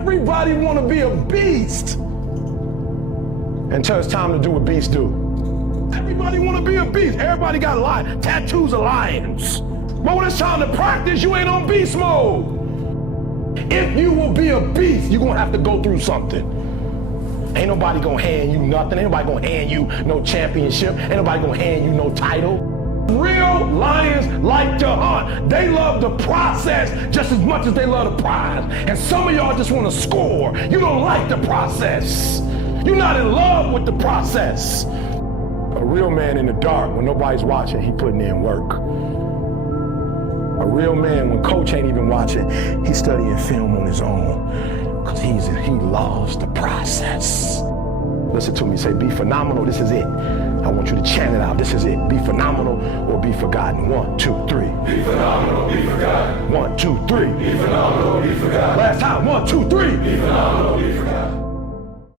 Everybody want to be a beast until it's time to do what beasts do. Everybody want to be a beast. Everybody got tattoos of lions. But when it's time to practice, you ain't on beast mode. If you will be a beast, you're going to have to go through something. Ain't nobody going to hand you nothing. Ain't nobody going to hand you no championship. Ain't nobody going to hand you no title. Real lions like to hunt. They love the process just as much as they love the prize. And some of y'all just want to score. You don't like the process. You're not in love with the process. A real man in the dark, when nobody's watching, he putting in work. A real man, when coach ain't even watching, he's studying film on his own because he loves the process. Listen to me, say, be phenomenal, this is it. I want you to chant it out, this is it. Be phenomenal or be forgotten. 1, 2, 3. Be phenomenal, be forgotten. 1, 2, 3. Be phenomenal, be forgotten. Last time, 1, 2, 3. Be phenomenal.